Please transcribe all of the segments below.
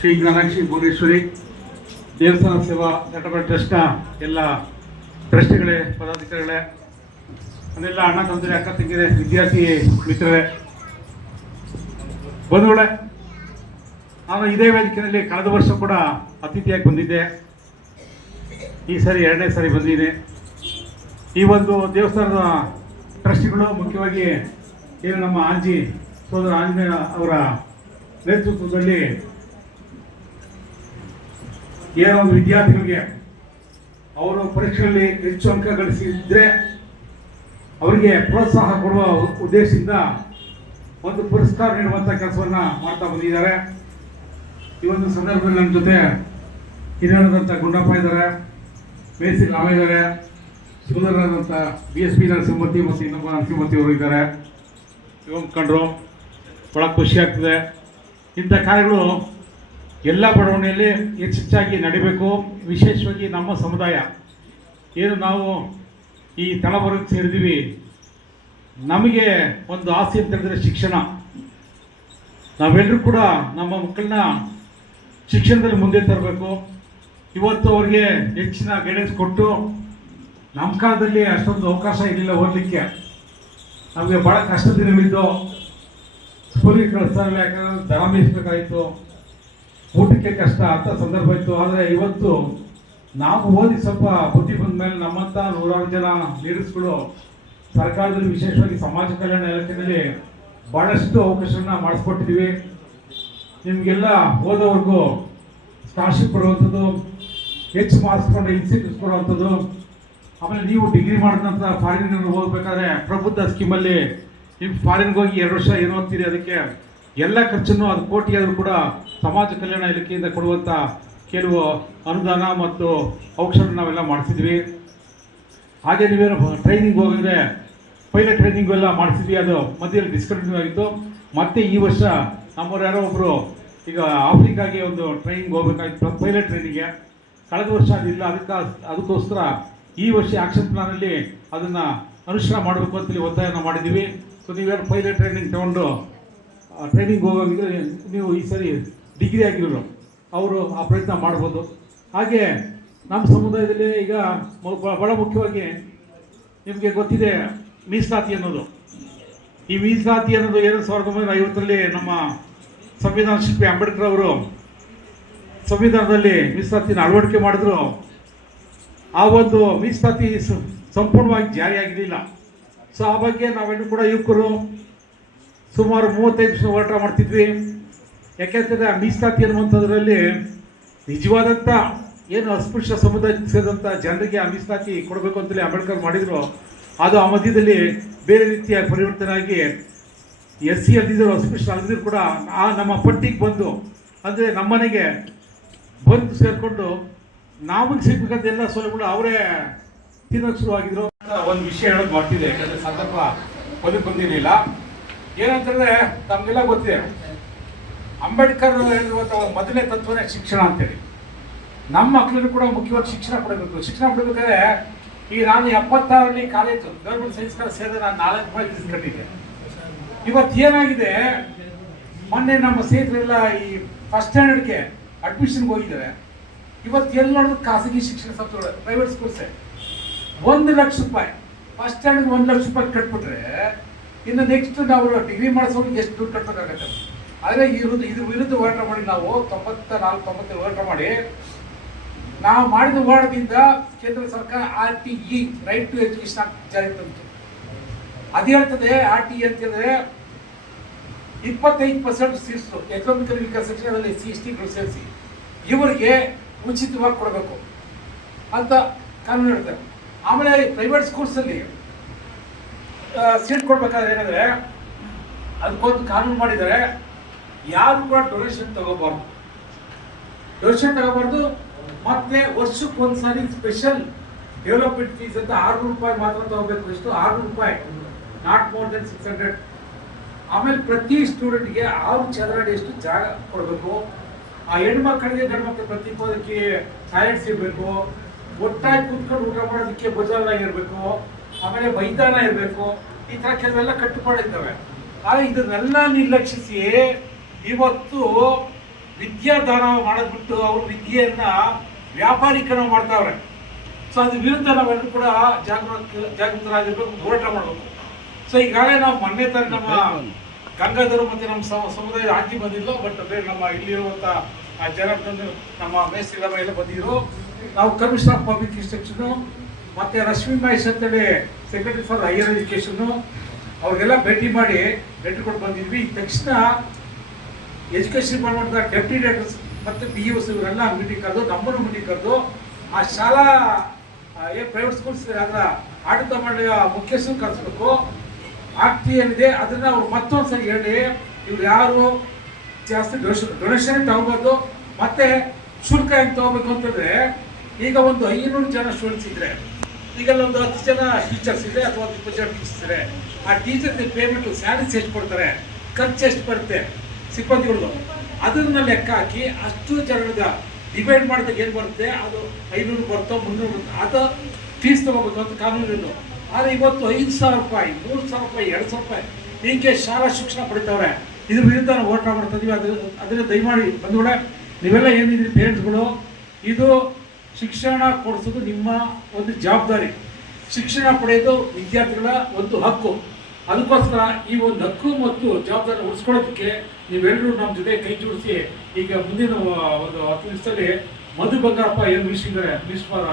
ಶ್ರೀ ಜ್ಞಾನಾಕ್ಷಿ ಭುವನೇಶ್ವರಿ ದೇವಸ್ಥಾನ ಸೇವಾ ಚಾರಿಟಬಲ್ ಟ್ರಸ್ಟ್ನ ಎಲ್ಲ ಟ್ರಸ್ಟಿಗಳೇ, ಪದಾಧಿಕಾರಿಗಳೇ, ಅದೆಲ್ಲ ಅಣ್ಣ ತಂದರೆ, ಅಕ್ಕ ತಂಗಿರೆ, ವಿದ್ಯಾರ್ಥಿ ಮಿತ್ರರೇ, ಬಂಧುಗಳೇ, ನಾನು ಇದೇ ವೇದಿಕೆಯಲ್ಲಿ ಕಳೆದ ವರ್ಷ ಕೂಡ ಅತಿಥಿಯಾಗಿ ಬಂದಿದ್ದೆ. ಈ ಸಾರಿ 2ನೇ ಸಾರಿ ಬಂದಿದ್ದೀನಿ. ಈ ಒಂದು ದೇವಸ್ಥಾನದ ಟ್ರಸ್ಟಿಗಳು ಮುಖ್ಯವಾಗಿ ಏನು ನಮ್ಮ ಆಂಜಿ ಸೋದರ ಆಂಜನೇಯ ಅವರ ನೇತೃತ್ವದಲ್ಲಿ ಏನೋ ಒಂದು ವಿದ್ಯಾರ್ಥಿಗಳಿಗೆ ಅವರು ಪರೀಕ್ಷೆಯಲ್ಲಿ ಹೆಚ್ಚು ಅಂಕ ಗಳಿಸಿದ್ರೆ ಅವರಿಗೆ ಪ್ರೋತ್ಸಾಹ ಕೊಡುವ ಉದ್ದೇಶದಿಂದ ಒಂದು ಪುರಸ್ಕಾರ ನೀಡುವಂಥ ಕೆಲಸವನ್ನು ಮಾಡ್ತಾ ಬಂದಿದ್ದಾರೆ. ಈ ಒಂದು ಸಂದರ್ಭದಲ್ಲಿ ನನ್ನ ಜೊತೆ ಹಿರಿಯರಾದಂಥ ಗುಂಡಪ್ಪ ಇದ್ದಾರೆ, ಮೇಸಿ ರಾಮ ಇದ್ದಾರೆ, ಸುಂದರರಾದಂಥ BSP ನರಸಿಂಹಮೂರ್ತಿ ಮತ್ತು ಇನ್ನೊಬ್ಬ ನರಸಿಂಹಮೂರ್ತಿ ಅವರು ಇದ್ದಾರೆ. ಕಂಡ್ರು ಭಾಳ ಖುಷಿ ಆಗ್ತದೆ. ಇಂಥ ಕಾರ್ಯಗಳು ಎಲ್ಲ ಬಡಾವಣೆಯಲ್ಲಿ ಹೆಚ್ಚೆಚ್ಚಾಗಿ ನಡಿಬೇಕು. ವಿಶೇಷವಾಗಿ ನಮ್ಮ ಸಮುದಾಯ ಏನು ನಾವು ಈ ತಳಬರ್ಗಕ್ಕೆ ಸೇರಿದ್ದೀವಿ, ನಮಗೆ ಒಂದು ಆಸೆ ಅಂತ ಹೇಳಿದ್ರೆ ಶಿಕ್ಷಣ. ನಾವೆಲ್ಲರೂ ಕೂಡ ನಮ್ಮ ಮಕ್ಕಳನ್ನ ಶಿಕ್ಷಣದಲ್ಲಿ ಮುಂದೆ ತರಬೇಕು. ಇವತ್ತು ಅವ್ರಿಗೆ ಹೆಚ್ಚಿನ ಗೈಡೆನ್ಸ್ ಕೊಟ್ಟು, ನಮ್ಮ ಕಾಲದಲ್ಲಿ ಅಷ್ಟೊಂದು ಅವಕಾಶ ಇರಲಿಲ್ಲ ಓದಲಿಕ್ಕೆ. ನಮಗೆ ಭಾಳ ಕಷ್ಟ ದಿನವಿದ್ದು ಸ್ಕೂಲಿಗೆ ಕಳಿಸ್ತಾ ಇರಲಿಲ್ಲ, ಯಾಕಂದ್ರೆ ದನ ಮೇಯಿಸ್ಬೇಕಾಯಿತು, ಊಟಕ್ಕೆ ಕಷ್ಟ ಅಂತ ಸಂದರ್ಭ ಇತ್ತು. ಆದರೆ ಇವತ್ತು ನಾವು ಓದಿ ಸ್ವಲ್ಪ ಬುದ್ಧಿ ಬಂದ ಮೇಲೆ ನಮ್ಮಂಥ 100 ಜನ ಲೀಡರ್ಸ್ಗಳು ಸರ್ಕಾರದಲ್ಲಿ, ವಿಶೇಷವಾಗಿ ಸಮಾಜ ಕಲ್ಯಾಣ ಇಲಾಖೆಯಲ್ಲಿ ಭಾಳಷ್ಟು ಅವಕಾಶನ ಮಾಡಿಸ್ಕೊಟ್ಟಿದ್ದೀವಿ. ನಿಮಗೆಲ್ಲ ಓದೋವರೆಗೂ ಸ್ಕಾಲರ್ಶಿಪ್ ಕೊಡುವಂಥದ್ದು, ಹೆಚ್ಚು ಮಾರ್ಕ್ಸ್ ಕೊಂಡು ಇನ್ಸೆಂಟಿವ್ಸ್ ಕೊಡುವಂಥದ್ದು. ಆಮೇಲೆ ನೀವು ಡಿಗ್ರಿ ಮಾಡಿದ ನಂತರ ಫಾರಿನ್ಗೆ ಹೋಗ್ಬೇಕಾದ್ರೆ ಪ್ರಬುದ್ಧ ಸ್ಕೀಮಲ್ಲಿ ನೀವು ಫಾರಿನ್ಗೆ ಹೋಗಿ 2 ವರ್ಷ ಏನು ಓದ್ತೀರಿ, ಅದಕ್ಕೆ ಎಲ್ಲ ಖರ್ಚನ್ನು ಅದು ಕೋಟಿಯಾದರೂ ಕೂಡ ಸಮಾಜ ಕಲ್ಯಾಣ ಇಲಾಖೆಯಿಂದ ಕೊಡುವಂಥ ಕೆಲವು ಅನುದಾನ ಮತ್ತು ಔಷಧ ನಾವೆಲ್ಲ ಮಾಡಿಸಿದ್ವಿ. ಹಾಗೆ ನೀವೇನು ಟ್ರೈನಿಂಗ್ ಹೋಗಿದ್ರೆ ಪೈಲಟ್ ಟ್ರೈನಿಂಗು ಎಲ್ಲ ಮಾಡಿಸಿದ್ವಿ. ಅದು ಮಧ್ಯದಲ್ಲಿ ಡಿಸ್ಕಂಟಿನ್ಯೂ ಆಗಿತ್ತು. ಮತ್ತೆ ಈ ವರ್ಷ ನಮ್ಮವ್ರು ಯಾರೋ ಒಬ್ಬರು ಈಗ ಆಫ್ರಿಕಾಗೆ ಒಂದು ಟ್ರೈನಿಂಗ್ ಹೋಗ್ಬೇಕಾಗಿತ್ತು, ಪೈಲಟ್ ಟ್ರೈನಿಂಗ್ಗೆ. ಕಳೆದ ವರ್ಷ ಅದಿಲ್ಲ, ಅದಕ್ಕೋಸ್ಕರ ಈ ವರ್ಷ ಆ್ಯಕ್ಷನ್ ಪ್ಲಾನಲ್ಲಿ ಅದನ್ನು ಅನುಷ್ಠಾನ ಮಾಡಬೇಕು ಅಂತೇಳಿ ಒತ್ತಾಯನ ಮಾಡಿದ್ದೀವಿ. ಸೊ ನೀವ್ಯಾರು ಪೈಲಟ್ ಟ್ರೈನಿಂಗ್ ತೊಗೊಂಡು ಟ್ರೈನಿಂಗ್ ಹೋಗೋಂಗಿದ್ರೆ ನೀವು ಈ ಸರಿ ಡಿಗ್ರಿ ಆಗಿರೋರು ಅವರು ಆ ಪ್ರಯತ್ನ ಮಾಡ್ಬೋದು. ಹಾಗೆ ನಮ್ಮ ಸಮುದಾಯದಲ್ಲಿ ಈಗ ಭಾಳ ಮುಖ್ಯವಾಗಿ ನಿಮಗೆ ಗೊತ್ತಿದೆ ಮೀಸಲಾತಿ ಅನ್ನೋದು. ಈ ಮೀಸಲಾತಿ ಅನ್ನೋದು 1950ರಲ್ಲಿ ನಮ್ಮ ಸಂವಿಧಾನ ಶಿಲ್ಪಿ ಅಂಬೇಡ್ಕರ್ ಅವರು ಸಂವಿಧಾನದಲ್ಲಿ ಮೀಸಲಾತಿನ ಅಳವಡಿಕೆ ಮಾಡಿದ್ರು. ಆ ಒಂದು ಮೀಸಲಾತಿ ಸಂಪೂರ್ಣವಾಗಿ ಜಾರಿಯಾಗಿರಲಿಲ್ಲ. ಸೊ ಆ ಬಗ್ಗೆ ನಾವೆಲ್ಲರೂ ಕೂಡ ಯುವಕರು ಸುಮಾರು 35 ವರ್ಷ ಹೋರಾಟ ಮಾಡ್ತಿದ್ವಿ. ಯಾಕೆಂತಂದರೆ ಆ ಮೀಸಲಾತಿ ಅನ್ನುವಂಥದ್ರಲ್ಲಿ ನಿಜವಾದಂಥ ಏನು ಅಸ್ಪೃಶ್ಯ ಸಮುದಾಯಕ್ಕೆ ಸೇರಿದಂಥ ಜನರಿಗೆ ಆ ಮೀಸಲಾತಿ ಕೊಡಬೇಕು ಅಂತೇಳಿ ಅಂಬೇಡ್ಕರ್ ಮಾಡಿದರು. ಅದು ಆ ಮಧ್ಯದಲ್ಲಿ ಬೇರೆ ರೀತಿಯ ಪರಿವರ್ತನೆ ಆಗಿ SC ಅಲ್ಲಿದ್ದರು, ಅಸ್ಪೃಶ್ಯ ಅಲ್ಲಿದ್ದರೂ ಕೂಡ ಆ ನಮ್ಮ ಪಟ್ಟಿಗೆ ಬಂದು, ಅಂದರೆ ನಮ್ಮನೆಗೆ ಬಂದು ಸೇರಿಕೊಂಡು ನಮಗೆ ಸಿಗ್ಬೇಕಂತ ಎಲ್ಲ ಸೌಲಭ್ಯಗಳು ಅವರೇ ತಿನ್ನೋಕೆ ಶುರುವಾಗಿದ್ರು. ಒಂದು ವಿಷಯ ಹೇಳೋದು ಮಾಡ್ತಿದೆ, ಯಾಕಂದರೆ ಸಂದರ್ಭ ಬಂದಿರಲಿಲ್ಲ. ಏನಂತಂದರೆ ತಮಗೆಲ್ಲ ಗೊತ್ತಿದೆ, ಅಂಬೇಡ್ಕರ್ ಹೇಳಿರುವಂಥ ಮೊದಲನೇ ತತ್ವನೇ ಶಿಕ್ಷಣ ಅಂತೇಳಿ. ನಮ್ಮ ಮಕ್ಕಳನ್ನು ಕೂಡ ಮುಖ್ಯವಾಗಿ ಶಿಕ್ಷಣ ಕೊಡಬೇಕು. ಶಿಕ್ಷಣ ಕೊಡಬೇಕಾದ್ರೆ ಈ ನಾನು 76ರಲ್ಲಿ ಕಾಲೇಜು ಗೌರ್ಮೆಂಟ್ ಸೈನ್ಸ್ ಕಾಲೇಜ್ ಸೇರಿದ್ರೆ ನಾನು 4 ರೂಪಾಯಿ ಫೀಸ್ ಕಟ್ಟಿದ್ದೆ. ಇವತ್ತು ಏನಾಗಿದೆ, ಮೊನ್ನೆ ನಮ್ಮ ಸ್ನೇಹಿತರೆಲ್ಲ ಈ ಫಸ್ಟ್ ಸ್ಟ್ಯಾಂಡರ್ಡ್ಗೆ ಅಡ್ಮಿಷನ್ಗೆ ಹೋಗಿದ್ದಾರೆ. ಇವತ್ತು ಎಲ್ಲಿ ನೋಡಿದ್ರು ಖಾಸಗಿ ಶಿಕ್ಷಣ ಸಂಸ್ಥೆಗಳು, ಪ್ರೈವೇಟ್ ಸ್ಕೂಲ್ಸೇ. 1 ಲಕ್ಷ ರೂಪಾಯಿ ಫಸ್ಟ್ ಸ್ಟ್ಯಾಂಡರ್ಡ್ಗೆ 1 ಲಕ್ಷ ರೂಪಾಯಿ ಕಟ್ಬಿಟ್ರೆ ಇನ್ನು ನೆಕ್ಸ್ಟ್ ನಾವು ಡಿಗ್ರಿ ಮಾಡಿಸೋಕೆ ಎಷ್ಟು ದುಡ್ಡು ಕಟ್ಟಬೇಕಾಗತ್ತೆ. ಆದರೆ ಇದ್ರ ವಿರುದ್ಧ ಹೋರಾಟ ಮಾಡಿ ನಾವು 94-95 ಹೋರಾಟ ಮಾಡಿ ನಾವು ಮಾಡಿದ ಹೋರಾಟದಿಂದ ಕೇಂದ್ರ ಸರ್ಕಾರ RTE ರೈಟ್ ಟು ಎಜುಕೇಶನ್ ಜಾರಿ ತಂತು. ಅದು ಹೇಳ್ತದೆ RTE ಅಂತ ಹೇಳಿದ್ರೆ 25% ಸೀಟ್ಸು ಎಕನಾಮಿಕಲ್ ವೀಕರ್ ಸೆಕ್ಷನಲ್ಲಿ SC/STಗಳು ಸೇರಿಸಿ ಇವರಿಗೆ ಉಚಿತವಾಗಿ ಕೊಡಬೇಕು ಅಂತ ಕಾನೂನು ಹೇಳ್ತಾರೆ. ಆಮೇಲೆ ಪ್ರೈವೇಟ್ ಸ್ಕೂಲ್ಸಲ್ಲಿ ಸೀಟ್ ಕೊಡ್ಬೇಕಾದ್ರೆ ಏನಂದರೆ ಅದಕ್ಕೊಂದು ಕಾನೂನು ಮಾಡಿದ್ದಾರೆ, ಯಾರು ಕೂಡ ಡೊನೇಷನ್ ತಗೋಬಾರ್ದು. ಮತ್ತೆ ವರ್ಷಕ್ಕೊಂದ್ಸಾರಿ ಸ್ಪೆಷಲ್ ಡೆವಲಪ್ಮೆಂಟ್ ಫೀಸ್ ಅಂತ 600 ರೂಪಾಯಿ ಮಾತ್ರ ತಗೋಬೇಕು. ಎಷ್ಟು? 600 ರೂಪಾಯಿ, ನಾಟ್ ಮೋರ್ ದೆನ್ 600. ಆಮೇಲೆ ಪ್ರತಿ ಸ್ಟೂಡೆಂಟ್ಗೆ 6 ಚದರಡಿ ಎಷ್ಟು ಜಾಗ ಕೊಡಬೇಕು. ಆ ಹೆಣ್ಮಕ್ಕಳಿಗೆ ಗಂಡ್ಮಕ್ಳು ಪ್ರತಿ ಪದಕ್ಕೆ ಟಾಯ್ಲೆಟ್ಸ್ ಇರಬೇಕು. ಒಟ್ಟಾಗಿ ಕೂತ್ಕೊಂಡು ಊಟ ಮಾಡೋದಕ್ಕೆ ಭೋಜನ ಇರಬೇಕು. ಆಮೇಲೆ ಮೈದಾನ ಇರಬೇಕು. ಈ ಥರ ಕೆಲವೆಲ್ಲ ಕಟ್ಟುಪಾಡಿದ್ದಾವೆ. ಆದರೆ ಇದನ್ನೆಲ್ಲ ನಿರ್ಲಕ್ಷಿಸಿ ಇವತ್ತು ವಿದ್ಯಾದಾನ ಮಾಡೋದ್ಬಿಟ್ಟು ಅವರು ವಿದ್ಯೆಯನ್ನ ವ್ಯಾಪಾರೀಕರಣ ಮಾಡ್ತಾವ್ರೆ. ಸೊ ಅದ್ರ ವಿರುದ್ಧ ನಾವೆಲ್ಲರೂ ಕೂಡ ಜಾಗೃತರಾಗಿರ್ಬೇಕು, ಹೋರಾಟ ಮಾಡಬೇಕು. ಸೊ ಈಗಾಗಲೇ ನಾವು ಮೊನ್ನೆ ತರ ನಮ್ಮ ಗಂಗಾಧರ ಮತ್ತೆ ನಮ್ಮ ಸಮುದಾಯದ ಆಂಟಿ ಬಂದಿದ್ದು, ಬಟ್ ಬೇರೆ ನಮ್ಮ ಇಲ್ಲಿರುವಂಥ ಜನಾರ್ದನ್ ನಮ್ಮ ಮೇಸ್ತ್ರಿಗಳ ಎಲ್ಲ ಬಂದಿದ್ರು. ನಾವು ಕಮಿಷನರ್ ಆಫ್ ಪಬ್ಲಿಕ್ ಇನ್ಸ್ಟ್ರಕ್ಷನು ಮತ್ತೆ ರಶ್ಮಿ ಮಹೇಶ್ ಅಂತೇಳಿ ಸೆಕ್ರೆಟರಿ ಫಾರ್ ಹೈಯರ್ ಎಜುಕೇಷನ್ನು ಅವ್ರಿಗೆಲ್ಲ ಭೇಟಿ ಮಾಡಿ ಲೆಟರ್ ಕೊಟ್ಟು ಬಂದಿದ್ವಿ. ತಕ್ಷಣ ಎಜುಕೇಷನ್ ಡಿಪಾರ್ಟ್ಮೆಂಟ್ ಡೆಪ್ಟಿ ಡೈರೆಕ್ಟರ್ಸ್ ಮತ್ತು PUs ಇವರೆಲ್ಲ ಮೀಟಿಂಗ್ ಕರೆದು, ನಮ್ಮನ್ನು ಮೀಟಿಂಗ್ ಕರೆದು ಆ ಶಾಲಾ ಏನು ಪ್ರೈವೇಟ್ ಸ್ಕೂಲ್ಸ್ ಅದರ ಆಡಳಿತ ಮಂಡಳಿಯ ಮುಖ್ಯಸ್ಥರು ಕರೆಸಬೇಕು. ಆಗ್ತಿ ಏನಿದೆ ಅದನ್ನು ಅವ್ರು ಮತ್ತೊಂದು ಸರಿ ಹೇಳಿ, ಇವ್ರು ಯಾರು ಜಾಸ್ತಿ ಡೊನೇಷನ್ ತಗೋಬೋದು ಮತ್ತೆ ಶುಲ್ಕ ಹೆಂಗೆ ತಗೋಬೇಕು ಅಂತಂದರೆ, ಈಗ ಒಂದು 500 ಜನ ಸ್ಟೂಡೆಂಟ್ಸ್ ಇದ್ದರೆ, ಈಗೆಲ್ಲ ಒಂದು 10 ಜನ ಟೀಚರ್ಸ್ ಇದೆ ಅಥವಾ 20 ಜನ ಟೀಚರ್ಸ್ ಇದ್ದಾರೆ. ಆ ಟೀಚರ್ಸ್ ಪೇಮೆಂಟು ಸ್ಯಾಲರೀಸ್ ಎಷ್ಟು ಕೊಡ್ತಾರೆ, ಖರ್ಚು ಎಷ್ಟು ಬರುತ್ತೆ ಸಿಬ್ಬಂದಿಗಳು, ಅದನ್ನ ಲೆಕ್ಕ ಹಾಕಿ ಅಷ್ಟು ಜನದ ಡಿವೈಡ್ ಮಾಡಿದಾಗ ಏನು ಬರುತ್ತೆ, ಅದು 500 ಬರುತ್ತೋ 300 ಬರುತ್ತೋ ಅದು ಫೀಸ್ ತೊಗೋಬೇಕು ಅಂತ ಕಾನೂನು. ಆದರೆ ಇವತ್ತು 5,000 ರೂಪಾಯಿ, 3,000 ರೂಪಾಯಿ, 2,000 ರೂಪಾಯಿ ಹೀಗೆ ಶಾಲಾ ಶಿಕ್ಷಣ ಪಡಿತಾವ್ರೆ. ಇದ್ರ ವಿರುದ್ಧ ನಾವು ಹೋರಾಟ ಮಾಡ್ತಾ ಇದೀವಿ. ಅದನ್ನು ದಯಮಾಡಿ ಬಂಧುಗಳೇ, ನೀವೆಲ್ಲ ಏನಿದ್ರಿ ಪೇರೆಂಟ್ಸ್ಗಳು, ಇದು ಶಿಕ್ಷಣ ಕೊಡಿಸೋದು ನಿಮ್ಮ ಒಂದು ಜವಾಬ್ದಾರಿ. ಶಿಕ್ಷಣ ಪಡೆಯೋದು ವಿದ್ಯಾರ್ಥಿಗಳ ಒಂದು ಹಕ್ಕು. ಅದಕ್ಕೋಸ್ಕರ ಈ ಒಂದು ಹಕ್ಕು ಮತ್ತು ಜವಾಬ್ದಾರಿ ಉಳಿಸ್ಕೊಳ್ಳೋದಕ್ಕೆ ನೀವೆಲ್ಲರೂ ನಮ್ಮ ಜೊತೆ ಕೈ ಜೋಡಿಸಿ, ಈಗ ಮುಂದಿನ ಒಂದು 10 ನಿಮಿಷದಲ್ಲಿ ಮಧು ಬಂಗಾರಪ್ಪ ಏನು ಮಿನಿಸ್ಟರ್ ಫಾರ್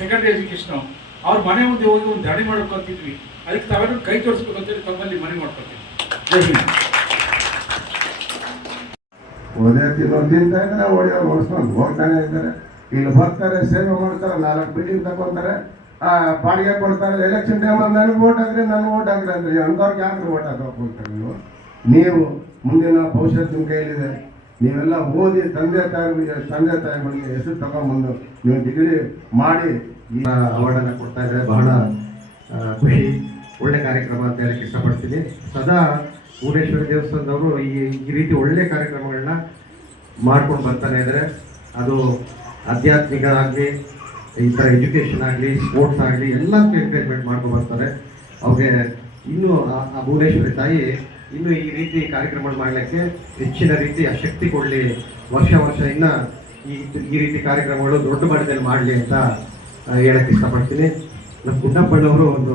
ಸೆಕೆಂಡರಿ ಎಜುಕೇಷನ್ ಅವ್ರ ಮನೆ ಮುಂದೆ ಹೋಗಿ ಒಂದು ದಾಳಿ ಮಾಡಬೇಕು ಅಂತಿದ್ವಿ. ಅದಕ್ಕೆ ತಾವೆಲ್ಲರೂ ಕೈ ಜೋಡಿಸ್ಬೇಕು ಅಂತೇಳಿ ತಮ್ಮಲ್ಲಿ ಮನೆ ಮಾಡ್ಕೊತೀವಿ. ಜೈ ಹಿಂದ್. ಒಳ್ಳೆ ತಿನ್ನೋದಿಂತ ಇದ್ದಾರೆ, ಒಳ್ಳೆ ಓಡಿಸ್ಕೊಂಡು ಹೋಗ್ತಾನೆ ಇದ್ದಾರೆ. ಇಲ್ಲಿ ಬರ್ತಾರೆ, ಸೇವೆ ಮಾಡ್ತಾರೆ, 4 ಬಿಲ್ಡಿಂಗ್ ತಗೊಂತಾರೆ, ಬಾಡಿಗೆ ಕೊಡ್ತಾರೆ. ಎಲೆಕ್ಷನ್ ಟೈಮಲ್ಲಿ ನನಗೆ ಓಟ್ ಹಾಕ್ರಿ, ನನಗೆ ಓಟ್ ಹಾಕ್ರಿ ಅಂದರೆ ಅಂಥವ್ರಿಗೆ ಯಾಕೆ ಓಟ್ ಹಾಕಬೇಕು ಹೋಗ್ತಾರೆ ನೀವು? ಮುಂದಿನ ಭವಿಷ್ಯದ ನಿಮ್ಮ ಕೈಯಲ್ಲಿದೆ. ನೀವೆಲ್ಲ ಓದಿ ತಂದೆ ತಾಯಿಗಳಿಗೆ ಹೆಸರು ತಗೊಂಡ್ಬಂದು ನೀವು ಡಿಗ್ರಿ ಮಾಡಿ ಈ ಅವಾರ್ಡನ್ನು ಕೊಡ್ತಾ ಇದ್ದಾರೆ. ಬಹಳ ಖುಷಿ, ಒಳ್ಳೆ ಕಾರ್ಯಕ್ರಮ ಅಂತ ಹೇಳಕ್ಕೆ ಇಷ್ಟಪಡ್ತೀನಿ. ಸದಾ ಭುವನೇಶ್ವರಿ ದೇವಸ್ಥಾನದವರು ಈ ರೀತಿ ಒಳ್ಳೆ ಕಾರ್ಯಕ್ರಮಗಳನ್ನ ಮಾಡ್ಕೊಂಡು ಬರ್ತಾನೆ ಇದ್ದಾರೆ. ಅದು ಆಧ್ಯಾತ್ಮಿಕ ಆಗಲಿ, ಈ ಥರ ಎಜುಕೇಷನ್ ಆಗಲಿ, ಸ್ಪೋರ್ಟ್ಸ್ ಆಗಲಿ ಎಲ್ಲದಕ್ಕೂ ಎಂಕರೇಜ್ಮೆಂಟ್ ಮಾಡ್ಕೊಂಡು ಬರ್ತಾರೆ. ಅವ್ರಿಗೆ ಇನ್ನೂ ಆ ಭುವನೇಶ್ವರಿ ತಾಯಿ ಇನ್ನೂ ಈ ರೀತಿ ಕಾರ್ಯಕ್ರಮ ಮಾಡಲಿಕ್ಕೆ ಹೆಚ್ಚಿನ ರೀತಿಯ ಶಕ್ತಿ ಕೊಡಲಿ, ವರ್ಷ ಇನ್ನು ಈ ರೀತಿ ಕಾರ್ಯಕ್ರಮಗಳು ದೊಡ್ಡ ಮಟ್ಟದಲ್ಲಿ ಮಾಡಲಿ ಅಂತ ಹೇಳಕ್ಕೆ ಇಷ್ಟಪಡ್ತೀನಿ. ನಮ್ಮ ಗುಂಡಪ್ಪಣ್ಣವರು ಒಂದು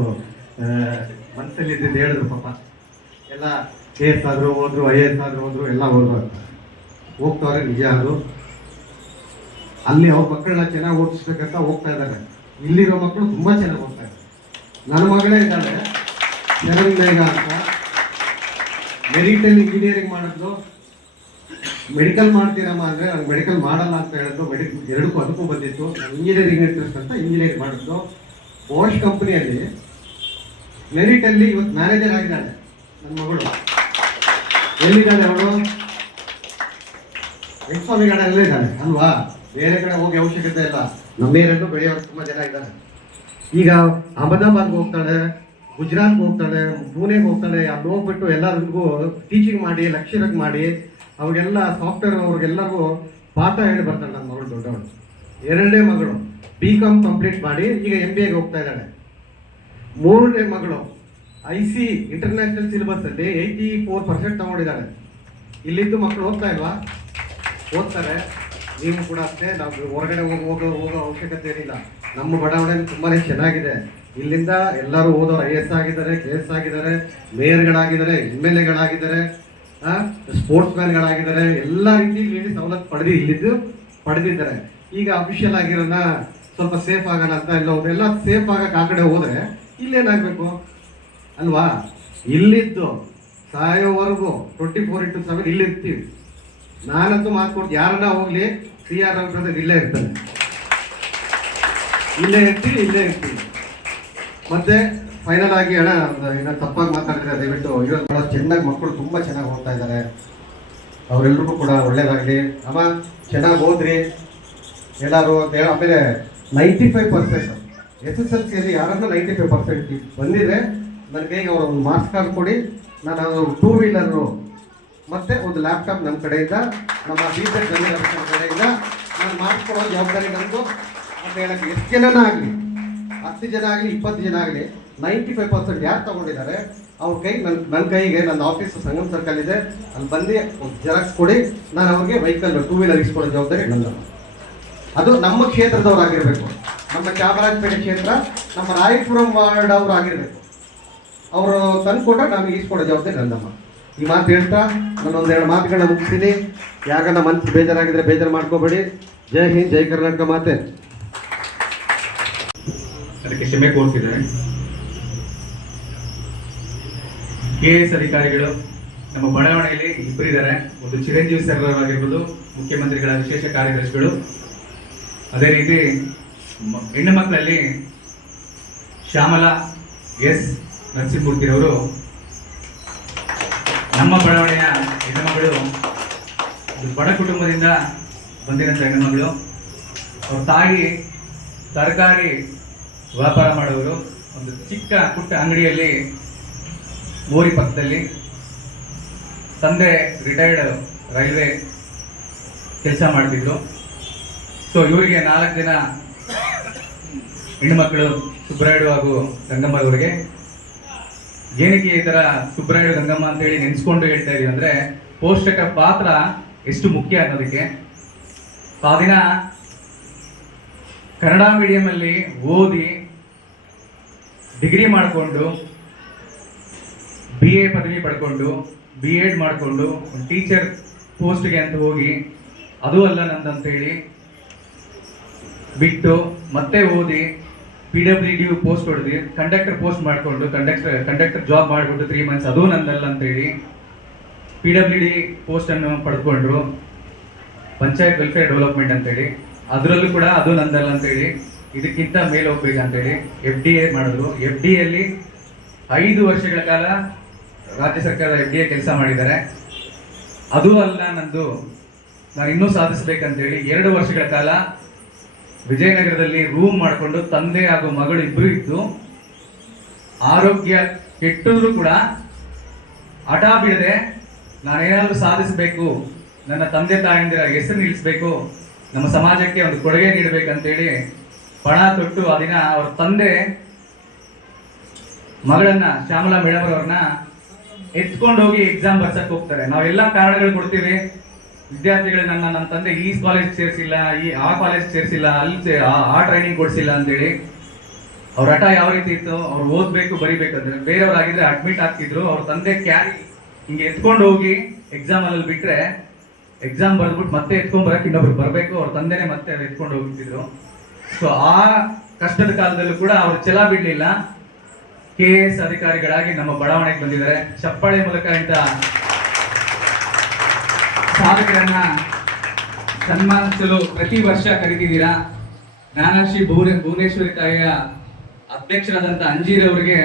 ಮನಸ್ಸಲ್ಲಿ ಇದ್ದಿದ್ದು ಹೇಳಿದ್ರು, ಪಾಪ ಎಲ್ಲ KS ಆದರೂ ಹೋದ್ರು, IAS ಆದರೂ ಹೋದ್ರು, ಎಲ್ಲ ಹೋದ್ರು ಅಂತ ಹೋಗ್ತವ್ರೆ. ನಿಜ ಅದು. ಅಲ್ಲಿ ಅವ್ರ ಮಕ್ಕಳನ್ನ ಚೆನ್ನಾಗಿ ಓದಿಸ್ಬೇಕಂತ ಹೋಗ್ತಾ ಇದ್ದಾರೆ. ಇಲ್ಲಿರೋ ಮಕ್ಕಳು ತುಂಬ ಚೆನ್ನಾಗಿ ಹೋಗ್ತಾ ಇದ್ದಾರೆ. ನನ್ನ ಮಗಳೇ ಇದ್ದಾಳೆ ಶರಣ್ಮೇಘ ಅಂತ, ಮೆಡಿಕಲ್ ಇಂಜಿನಿಯರಿಂಗ್ ಮಾಡಿದ್ಲು. ಮೆಡಿಕಲ್ ಮಾಡ್ತೀರಮ್ಮ ಅಂದರೆ ನಾನು ಮೆಡಿಕಲ್ ಮಾಡಲ್ಲ ಅಂತ ಹೇಳಿದ್ರು. ಎರಡಕ್ಕೂ ಅದಕ್ಕೂ ಬಂದಿತ್ತು. ನಾನು ಇಂಜಿನಿಯರಿಂಗ್ ಇಂಟ್ರೆಸ್ಟ್ ಅಂತ ಇಂಜಿನಿಯರಿಂಗ್ ಮಾಡಿದ್ದು. ಬಾಷ್ ಕಂಪ್ನಿಯಲ್ಲಿ ಮೆರಿಟಲ್ಲಿ ಇವತ್ತು ಮ್ಯಾನೇಜರ್ ಆಗಿದ್ದಾಳೆ ನನ್ನ ಮಗಳು. ಎಲ್ಲಿದ್ದಾಳೆ ಅವಳು? ಸ್ವಾಮಿಗಡಲ್ಲೇ ಇದ್ದಾಳೆ ಅಲ್ವಾ? ಬೇರೆ ಕಡೆ ಹೋಗಿ ಅವಶ್ಯಕತೆ ಇಲ್ಲ. ನಮ್ಮೇರನ್ನು ಬೆಳೆಯೋರು ತುಂಬ ಜನ ಇದ್ದಾರೆ. ಈಗ ಅಹಮದಾಬಾದ್ಗೆ ಹೋಗ್ತಾಳೆ, ಗುಜರಾತ್ಗೆ ಹೋಗ್ತಾಳೆ, ಪುಣೆಗೆ ಹೋಗ್ತಾಳೆ. ಅಲ್ಲಿ ಹೋಗ್ಬಿಟ್ಟು ಎಲ್ಲರಿಗೂ ಟೀಚಿಂಗ್ ಮಾಡಿ, ಲೆಕ್ಚರಿಂಗ್ ಮಾಡಿ, ಅವ್ರಿಗೆಲ್ಲ ಸಾಫ್ಟ್ವೇರ್ ಅವ್ರಿಗೆಲ್ಲರಿಗೂ ಪಾಠ ಹೇಳಿ ಬರ್ತಾಳೆ ನನ್ನ ಮಗಳು. ದೊಡ್ಡವಳು, 2ನೇ ಮಗಳು BCom ಕಂಪ್ಲೀಟ್ ಮಾಡಿ ಈಗ MBAಗೆ ಹೋಗ್ತಾ ಇದ್ದಾಳೆ. 3ನೇ ಮಗಳು IC ಇಂಟರ್ನ್ಯಾಷನಲ್ ಸಿಲೆಬಸ್ಸಲ್ಲಿ 84% ತಗೊಂಡಿದ್ದಾಳೆ. ಇಲ್ಲಿದ್ದು ಮಕ್ಕಳು ಹೋಗ್ತಾ ಇಲ್ವಾ? ಓದ್ತಾರೆ. ನೀವು ಕೂಡ ಅಷ್ಟೇ. ನಾವು ಹೊರಗಡೆ ಹೋಗೋ ಅವಶ್ಯಕತೆ ಏನಿಲ್ಲ. ನಮ್ಮ ಬಡಾವಣೆ ತುಂಬಾ ಚೆನ್ನಾಗಿದೆ. ಇಲ್ಲಿಂದ ಎಲ್ಲರೂ ಓದೋರು IAS ಆಗಿದ್ದಾರೆ, KS ಆಗಿದ್ದಾರೆ, ಮೇಯರ್ಗಳಾಗಿದ್ದಾರೆ, MLAಗಳಾಗಿದ್ದಾರೆ, ಸ್ಪೋರ್ಟ್ಸ್ ಮ್ಯಾನ್ಗಳಾಗಿದ್ದಾರೆ. ಎಲ್ಲ ರೀತಿಯಲ್ಲಿ ಸವಲತ್ತು ಇಲ್ಲಿದ್ದು ಪಡೆದಿದ್ದಾರೆ. ಈಗ ಅಫಿಷಿಯಲ್ ಆಗಿರೋನ ಸ್ವಲ್ಪ ಸೇಫ್ ಆಗೋಣ ಅಂತ ಎಲ್ಲ ಸೇಫ್ ಆಗಕ್ಕೆ ಆ ಕಡೆ ಹೋದರೆ ಇಲ್ಲೇನಾಗಬೇಕು ಅಲ್ವಾ? ಇಲ್ಲಿದ್ದು ಸಾಯೋವರೆಗೂ 24/7 ಇಲ್ಲಿರ್ತೀವಿ. ನಾನಂತೂ ಮಾತು ಯಾರನ್ನ ಹೋಗ್ಲಿ, CR ಬ್ರದರ್ ಇಲ್ಲೇ ಇರ್ತಾನೆ, ಇಲ್ಲೇ ಇರ್ತೀವಿ. ಮತ್ತೆ ಫೈನಲ್ ಆಗಿ ಅಣ್ಣ ಏನೋ ತಪ್ಪಾಗಿ ಮಾತಾಡಿದ್ರೆ ದಯವಿಟ್ಟು ಇವಾಗ ಚೆನ್ನಾಗಿ ಮಕ್ಕಳು ತುಂಬ ಚೆನ್ನಾಗಿ ಓದ್ತಾ ಇದ್ದಾರೆ. ಅವರೆಲ್ಲರಿಗೂ ಕೂಡ ಒಳ್ಳೇದಾಗಲಿ. ಅಮ್ಮ ಚೆನ್ನಾಗಿ ಓದ್ರಿ ಎಲ್ಲರೂ ಅಂತ ಹೇಳಿ. ಆಮೇಲೆ 95% SSLCಯಲ್ಲಿ ಯಾರನ್ನ 95% ಬಂದಿದ್ರೆ ನನ್ನ ಕೈಗೆ ಅವರು ಒಂದು ಮಾರ್ಕ್ಸ್ ಕಾರ್ಡ್ ಕೊಡಿ. ನಾನು 2 ವೀಲರು ಮತ್ತು ಒಂದು ಲ್ಯಾಪ್ಟಾಪ್ ನಮ್ಮ ಕಡೆಯಿಂದ, ನಮ್ಮ BTech ಕಡೆಯಿಂದ ನಾನು ಮಾಡಿಸ್ಕೊಡೋ ಜವಾಬ್ದಾರಿ ನಮ್ಮದು ಅಂತ ಹೇಳಕ್ಕೆ. ಎಷ್ಟು ಜನನ ಆಗಲಿ, 10 ಜನ ಆಗಲಿ, 20 ಜನ ಆಗಲಿ, 95% ಯಾರು ತೊಗೊಂಡಿದ್ದಾರೆ ಅವ್ರ ಕೈ ನನ್ನ ಕೈಗೆ ನನ್ನ ಆಫೀಸ್ ಸಂಗಮ್ ಸರ್ಕಲ್ ಇದೆ, ಅಲ್ಲಿ ಬಂದು ಒಂದು ಜೆರಾಕ್ಸ್ ಕೊಡಿ, ನಾನು ಅವ್ರಿಗೆ ವೆಹಿಕಲ್ 2 ವೀಲರ್ ಇಸ್ಕೊಡೋ ಜವಾಬ್ದಾರಿ ನಂದಲ್ಲ. ಅದು ನಮ್ಮ ಕ್ಷೇತ್ರದವ್ರಾಗಿರ್ಬೇಕು, ನಮ್ಮ ಚಾಮರಾಜಪೇಟೆ ಕ್ಷೇತ್ರ, ನಮ್ಮ ರಾಯಪುರಂ ವಾರ್ಡ್ ಅವರು ಆಗಿರ್ಬೇಕು. ಅವರು ತಂದು ಕೊಟ್ಟಾಗ ನಮಗೆ ಈಸ್ಕೊಡೋ ಜವಾಬ್ದಾರಿ ನಂದಮ್ಮ. ಈ ಮಾತು ಹೇಳ್ತಾ ನಾನು ಒಂದೆರಡು ಮಾತುಗಳನ್ನ ಮುಗಿಸ್ತೀನಿ. ಯಾಕಂದ್ರೆ ಮನಸ್ಸು ಬೇಜಾರಾಗಿದ್ರೆ ಬೇಜಾರು ಮಾಡ್ಕೋಬೇಡಿ. ಜೈ ಹಿಂದ್, ಜೈ ಕರ್ನಾಟಕ ಮಾತೆ. ಅದಕ್ಕೆ ಕ್ಷಮೆ ಕೋರ್ತಿದ್ದಾರೆ. KS ಅಧಿಕಾರಿಗಳು ನಮ್ಮ ಬಡಾವಣೆಯಲ್ಲಿ ಇಬ್ಬರಿದ್ದಾರೆ. ಒಂದು ಚಿರಂಜೀವಿ ಸರ್ ಆಗಿರ್ಬೋದು, ಮುಖ್ಯಮಂತ್ರಿಗಳ ವಿಶೇಷ ಕಾರ್ಯದರ್ಶಿಗಳು. ಅದೇ ರೀತಿ ಹೆಣ್ಣು ಮಕ್ಕಳಲ್ಲಿ ಶ್ಯಾಮಲಾ ಎಸ್ ನರಸಿಂಹಮೂರ್ತಿರವರು ನಮ್ಮ ಬಡಾವಣೆಯ ಹೆಣ್ಣುಮಗಳು. ಬಡ ಕುಟುಂಬದಿಂದ ಬಂದಿರೋಂಥ ಹೆಣ್ಣುಮಗಳು. ಅವ್ರ ತಾಯಿ ತರಕಾರಿ ವ್ಯಾಪಾರ ಮಾಡೋರು. ಒಂದು ಚಿಕ್ಕ ಪುಟ್ಟ ಅಂಗಡಿಯಲ್ಲಿ ಮೋರಿ ಪಕ್ಕದಲ್ಲಿ. ತಂದೆ ರಿಟೈರ್ಡ್ ರೈಲ್ವೆ ಕೆಲಸ ಮಾಡ್ತಿದ್ರು. ಸೊ ಇವರಿಗೆ 4 ಜನ ಹೆಣ್ಣುಮಕ್ಕಳು, ಸುಬ್ರಾಯುಡು ಹಾಗೂ ಗಂಗಮ್ಮರವರಿಗೆ. ಏನಕ್ಕೆ ಈ ಥರ ಸುಬ್ರಾಯುಡು ಗಂಗಮ್ಮ ಅಂತೇಳಿ ನೆನೆಸ್ಕೊಂಡು ಹೇಳ್ತಾ ಇದೀವಿ ಅಂದರೆ, ಪೋಷಕ ಪಾತ್ರ ಎಷ್ಟು ಮುಖ್ಯ ಅನ್ನೋದಕ್ಕೆ. ಆ ದಿನ ಕನ್ನಡ ಮೀಡಿಯಮಲ್ಲಿ ಓದಿ ಡಿಗ್ರಿ ಮಾಡಿಕೊಂಡು BA ಪದವಿ ಪಡ್ಕೊಂಡು B.Ed ಮಾಡಿಕೊಂಡು ಒಂದು ಟೀಚರ್ ಪೋಸ್ಟ್ಗೆ ಅಂತ ಹೋಗಿ ಅದು ಅಲ್ಲ ನಂದಂತೇಳಿ ಬಿಟ್ಟು ಮತ್ತೆ ಓದಿ PWD ಪೋಸ್ಟ್ ಹೊಡೆದು ಕಂಡಕ್ಟರ್ ಪೋಸ್ಟ್ ಮಾಡಿಕೊಂಡು ಕಂಡಕ್ಟರ್ ಜಾಬ್ ಮಾಡಿಬಿಟ್ಟು 3 ಮಂತ್ಸ್ ಅದು ನಂದಲ್ಲ ಅಂತೇಳಿ PWD ಪೋಸ್ಟನ್ನು ಪಡ್ಕೊಂಡ್ರು. ಪಂಚಾಯತ್ ವೆಲ್ಫೇರ್ ಡೆವಲಪ್ಮೆಂಟ್ ಅಂತೇಳಿ, ಅದರಲ್ಲೂ ಕೂಡ ಅದು ನಂದಲ್ಲ ಅಂತೇಳಿ ಇದಕ್ಕಿಂತ ಮೇಲೆ ಹೋಗ್ಬೇಕಂತೇಳಿ FDA ಮಾಡಿದ್ರು. FDAಯಲ್ಲಿ 5 ವರ್ಷಗಳ ಕಾಲ ರಾಜ್ಯ ಸರ್ಕಾರದ FDA ಕೆಲಸ ಮಾಡಿದ್ದಾರೆ. ಅದು ಅಲ್ಲ ನಂದು, ನಾನು ಇನ್ನೂ ಸಾಧಿಸಬೇಕಂತೇಳಿ 2 ವರ್ಷಗಳ ಕಾಲ ವಿಜಯನಗರದಲ್ಲಿ ರೂಮ್ ಮಾಡಿಕೊಂಡು ತಂದೆ ಹಾಗೂ ಮಗಳು ಇಬ್ಬರು ಇದ್ದು, ಆರೋಗ್ಯ ಕೆಟ್ಟರೂ ಕೂಡ ಹಠ ಬಿಡದೆ ನಾನೇನಾದರೂ ಸಾಧಿಸಬೇಕು, ನನ್ನ ತಂದೆ ತಾಯಂದಿರ ಹೆಸರು ನಿಲ್ಲಿಸಬೇಕು, ನಮ್ಮ ಸಮಾಜಕ್ಕೆ ಒಂದು ಕೊಡುಗೆ ನೀಡಬೇಕಂತೇಳಿ ಪಣ ತೊಟ್ಟು ಆ ದಿನ ಅವ್ರ ತಂದೆ ಮಗಳನ್ನ ಶ್ಯಾಮಲಾ ಮೇಡಮ್ ಅವ್ರನ್ನ ಎತ್ಕೊಂಡು ಹೋಗಿ ಎಕ್ಸಾಮ್ ಬರ್ಸಕ್ ಹೋಗ್ತಾರೆ. ನಾವೆಲ್ಲ ಕಾರಣಗಳು ಕೊಡ್ತೀವಿ. ವಿದ್ಯಾರ್ಥಿಗಳು ನನ್ನ ತಂದೆ ಈ ಕಾಲೇಜ್ ಸೇರಿಸಿಲ್ಲ, ಆ ಕಾಲೇಜ್ ಸೇರಿಸಿಲ್ಲ, ಅಲ್ಲಿ ಆ ಟ್ರೈನಿಂಗ್ ಕೊಡಿಸಿಲ್ಲ ಅಂತೇಳಿ. ಅವ್ರ ಹಠ ಯಾವ ರೀತಿ ಇತ್ತು, ಅವ್ರು ಓದ್ಬೇಕು ಬರಿಬೇಕಂದ್ರೆ. ಬೇರೆಯವ್ರಾಗಿದ್ರೆ ಅಡ್ಮಿಟ್ ಆಗ್ತಿದ್ರು, ಅವ್ರ ತಂದೆ ಕ್ಯಾರಿ ಹಿಂಗೆ ಎತ್ಕೊಂಡು ಹೋಗಿ ಎಕ್ಸಾಮ್ ಅಲ್ಲಿ ಬಿಟ್ರೆ ಎಕ್ಸಾಮ್ ಬರ್ದ್ಬಿಟ್ಟು ಮತ್ತೆ ಎತ್ಕೊಂಡ್ ಬರಕ್ಕೆ ಇನ್ನೊಬ್ರು ಬರ್ಬೇಕು, ಅವ್ರ ತಂದೆನೆ ಮತ್ತೆ ಎತ್ಕೊಂಡು ಹೋಗ್ತಿದ್ರು. ಸೊ ಆ ಕಷ್ಟದ ಕಾಲದಲ್ಲೂ ಕೂಡ ಅವ್ರು ಛಲ ಬಿಡ್ಲಿಲ್ಲ. KS ಅಧಿಕಾರಿಗಳಾಗಿ ನಮ್ಮ ಬಡಾವಣೆಗೆ ಬಂದಿದ್ದಾರೆ. ಚಪ್ಪಾಳೆ ಮೂಲಕ ಇಂಥ ಸಾಧಕರನ್ನ ಸನ್ಮಾನಿಸಲು ಪ್ರತಿ ವರ್ಷ ಕರೀತಿದ್ದೀರಾ. ಜ್ಞಾನಶ್ರೀ ಭುವನೇಶ್ವರಿ ತಾಯಿಯ ಅಧ್ಯಕ್ಷರಾದಂಥ ಅಂಜೀರ್ ಅವರಿಗೆ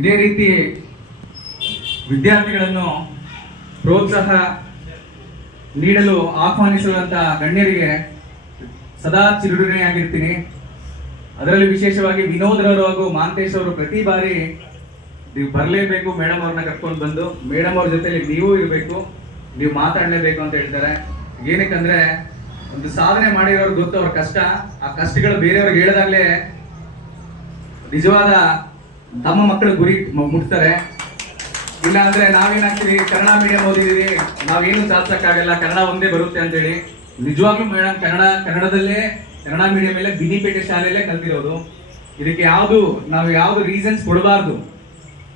ಇದೇ ರೀತಿ ವಿದ್ಯಾರ್ಥಿಗಳನ್ನು ಪ್ರೋತ್ಸಾಹ ನೀಡಲು ಆಹ್ವಾನಿಸುವಂತ ಗಣ್ಯರಿಗೆ ಸದಾ ಚಿರಋಣಿಯಾಗಿರ್ತೀನಿ. ಅದರಲ್ಲಿ ವಿಶೇಷವಾಗಿ ವಿನೋದ್ ರವರು ಹಾಗೂ ಮಾಂತೇಶ್ ಅವರು ಪ್ರತಿ ಬಾರಿ ನೀವು ಬರಲೇಬೇಕು, ಮೇಡಮ್ ಅವ್ರನ್ನ ಕರ್ಕೊಂಡು ಬಂದು ಮೇಡಮ್ ಅವ್ರ ಜೊತೆಲಿ ನೀವು ಇರಬೇಕು, ನೀವು ಮಾತಾಡಲೇಬೇಕು ಅಂತ ಹೇಳ್ತಾರೆ. ಏನಕ್ಕಂದ್ರೆ ಒಂದು ಸಾಧನೆ ಮಾಡಿರೋರು ಗೊತ್ತು ಅವ್ರ ಕಷ್ಟ. ಆ ಕಷ್ಟಗಳು ಬೇರೆಯವ್ರಿಗೆ ಹೇಳಿದಾಗಲೇ ನಿಜವಾದ ತಮ್ಮ ಮಕ್ಕಳು ಗುರಿ ಮುಟ್ತಾರೆ. ಇಲ್ಲ ಅಂದ್ರೆ ನಾವೇನಾಗ್ತೀವಿ, ಕನ್ನಡ ಮೀಡಿಯಂ ಓದಿದೀವಿ, ನಾವೇನು ಸಾಧಿಸಕ್ಕಾಗಲ್ಲ, ಕನ್ನಡ ಒಂದೇ ಬರುತ್ತೆ ಅಂತೇಳಿ. ನಿಜವಾಗ್ಲೂ ಮೇಡಮ್ ಕನ್ನಡದಲ್ಲೇ ಕನ್ನಡ ಮೀಡಿಯಂ ಅಲ್ಲೇ ಬಿನಿಪೇಟೆ ಶಾಲೆಯಲ್ಲೇ ಕಲ್ತಿರೋದು. ಇದಕ್ಕೆ ನಾವು ಯಾವ್ದು ರೀಸನ್ಸ್ ಕೊಡಬಾರ್ದು.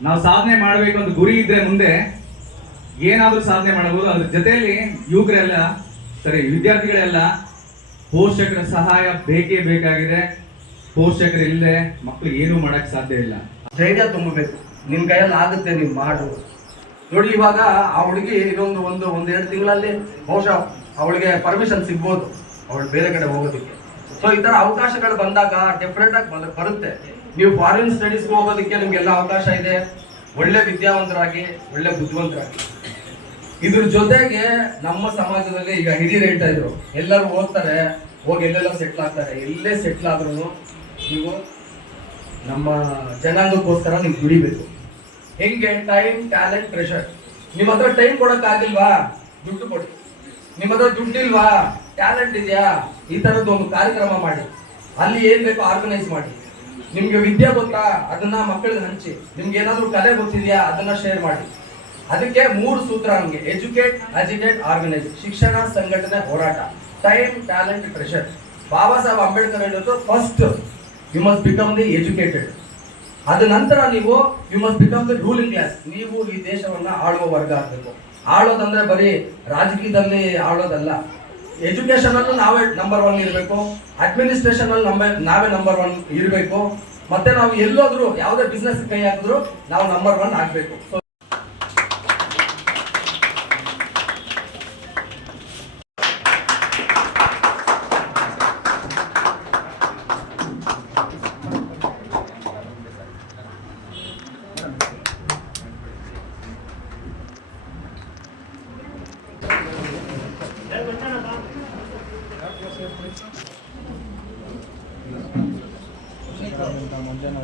ನಾವು ಸಾಧನೆ ಮಾಡಬೇಕು ಅಂತ ಗುರಿ ಇದ್ರೆ ಮುಂದೆ ಏನಾದ್ರೂ ಸಾಧನೆ ಮಾಡಬಹುದು. ಅದ್ರ ಜೊತೆಯಲ್ಲಿ ಯುವಕರೆಲ್ಲ ವಿದ್ಯಾರ್ಥಿಗಳೆಲ್ಲ ಪೋಷಕರ ಸಹಾಯ ಬೇಕೇ ಬೇಕಾಗಿದೆ. ಪೋಷಕರು ಇಲ್ಲದೆ ಮಕ್ಕಳು ಏನೂ ಮಾಡಕ್ ಸಾಧ್ಯ ಇಲ್ಲ. ಧೈರ್ಯ ತುಂಬಬೇಕು, ನಿನ್ ಕೈಯಲ್ಲಿ ಆಗುತ್ತೆ, ನೀವು ಮಾಡು. ನೋಡಿ ಇವಾಗ ಆ ಹುಡುಗಿ ಒಂದೆರಡು ತಿಂಗಳಲ್ಲಿ ಬಹುಶಃ ಅವಳಿಗೆ ಪರ್ಮಿಷನ್ ಸಿಗ್ಬೋದು ಅವಳು ಬೇರೆ ಕಡೆ ಹೋಗೋದಕ್ಕೆ. ಸೊ ಈ ತರ ಅವಕಾಶಗಳು ಬಂದಾಗ ಡೆಫಿನೆಟ್ ಆಗಿ ಬರುತ್ತೆ. ನೀವು ಫಾರಿನ್ ಸ್ಟಡೀಸ್ಗೆ ಹೋಗೋದಕ್ಕೆ ನಿಮ್ಗೆಲ್ಲ ಅವಕಾಶ ಇದೆ. ಒಳ್ಳೆ ವಿದ್ಯಾವಂತರಾಗಿ, ಒಳ್ಳೆ ಬುದ್ಧಿವಂತರಾಗಿ. ಇದ್ರ ಜೊತೆಗೆ ನಮ್ಮ ಸಮಾಜದಲ್ಲಿ ಈಗ ಹಿರಿಯರು ಹೇಳ್ತಾ ಇದ್ರು, ಎಲ್ಲರೂ ಓದ್ತಾರೆ, ಹೋಗಿ ಎಲ್ಲೆಲ್ಲ ಸೆಟ್ಲ್ ಆಗ್ತಾರೆ. ಎಲ್ಲೇ ಸೆಟ್ಲ್ ಆದ್ರೂ ನೀವು ನಮ್ಮ ಜನಾಂಗಕ್ಕೋಸ್ಕರ ನೀವು ದುಡಿಬೇಕು. ಹೆಂಗೆ? Time, talent, pressure. ನಿಮ್ಮ ಹತ್ರ ಟೈಮ್ ಕೊಡಕ್ಕಾಗಿಲ್ವಾ, ದುಡ್ಡು ಕೊಡಿ. ನಿಮ್ಮ ಹತ್ರ ದುಡ್ಡಿಲ್ವಾ, ಟ್ಯಾಲೆಂಟ್ ಇದೆಯಾ, ಈ ತರದ್ದು ಒಂದು ಕಾರ್ಯಕ್ರಮ ಮಾಡಿ. ಅಲ್ಲಿ ಏನ್ ಬೇಕೋ ಆರ್ಗನೈಸ್ ಮಾಡಿ. ನಿಮ್ಗೆ ವಿದ್ಯೆ ಗೊತ್ತಾ, ಅದನ್ನ ಮಕ್ಕಳಿಗೆ ಹಂಚಿ. ನಿಮ್ಗೆ ಏನಾದ್ರು ಕಲೆ ಗೊತ್ತಿದೆಯಾ, ಅದನ್ನ ಶೇರ್ ಮಾಡಿ. ಅದಕ್ಕೆ 3 ಸೂತ್ರ ನಮ್ಗೆ: ಎಜುಕೇಟ್, ಅಜಿಟೇಟ್, ಆರ್ಗನೈಸ್. ಶಿಕ್ಷಣ, ಸಂಘಟನೆ, ಹೋರಾಟ. Time, talent, treasure. Baba Saheb Ambedkar ಹೇಳಿದ್ರು, first you must become the educated. ಅದ ನಂತರ ನೀವು you must become the ruling class. ನೀವು ಈ ದೇಶವನ್ನ ಆಳುವ ವರ್ಗ ಆಗಬೇಕು. ಆಳೋದಂದ್ರೆ ಬರೀ ರಾಜಕೀಯದಲ್ಲಿ ಆಳೋದಲ್ಲ. ಎಜುಕೇಶನ್ ಅಲ್ಲೂ ನಾವೇ ನಂಬರ್ 1 ಇರಬೇಕು. ಅಡ್ಮಿನಿಸ್ಟ್ರೇಷನ್ ಅಲ್ಲಿ ನಾವೇ ನಂಬರ್ 1 ಇರಬೇಕು. ಮತ್ತೆ ನಾವು ಎಲ್ಲೋದ್ರು ಯಾವುದೇ ಬಿಸ್ನೆಸ್ ಕೈ ಹಾಕಿದ್ರು ನಾವು ನಂಬರ್ 1 ಆಗ್ಬೇಕು. ಮಂಜಾನ